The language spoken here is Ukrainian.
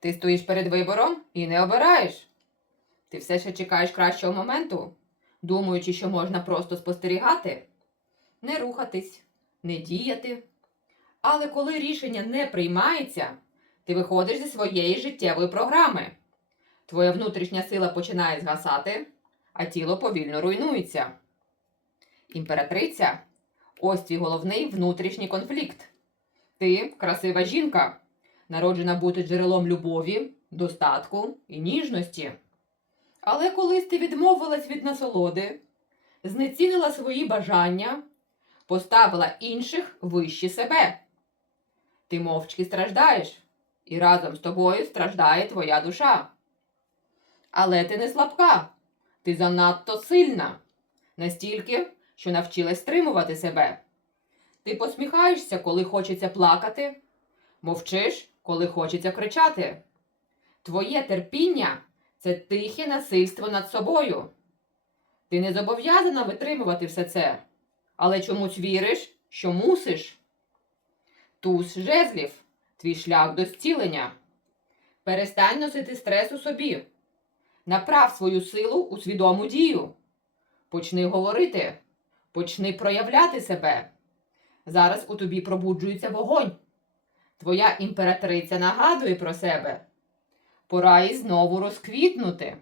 Ти стоїш перед вибором і не обираєш. Ти все ще чекаєш кращого моменту, думаючи, що можна просто спостерігати, не рухатись, не діяти. Але коли рішення не приймається, ти виходиш зі своєї життєвої програми. Твоя внутрішня сила починає згасати, а тіло повільно руйнується. Імператриця ось твій головний внутрішній конфлікт. Ти красива жінка, народжена бути джерелом любові, достатку і ніжності. Але колись ти відмовилась від насолоди, знецінила свої бажання, поставила інших вище себе. Ти мовчки страждаєш, і разом з тобою страждає твоя душа. Але ти не слабка, ти занадто сильна, настільки, що навчилась стримувати себе. Ти посміхаєшся, коли хочеться плакати, мовчиш, коли хочеться кричати. Твоє терпіння це тихе насильство над собою. Ти не зобов'язана витримувати все це, але чомусь віриш, що мусиш. Туз жезлів твій шлях до зцілення. Перестань носити стрес у собі. Направ свою силу у свідому дію. Почни говорити, почни проявляти себе. Зараз у тобі пробуджується вогонь. Твоя імператриця нагадує про себе. Пора і знову розквітнути.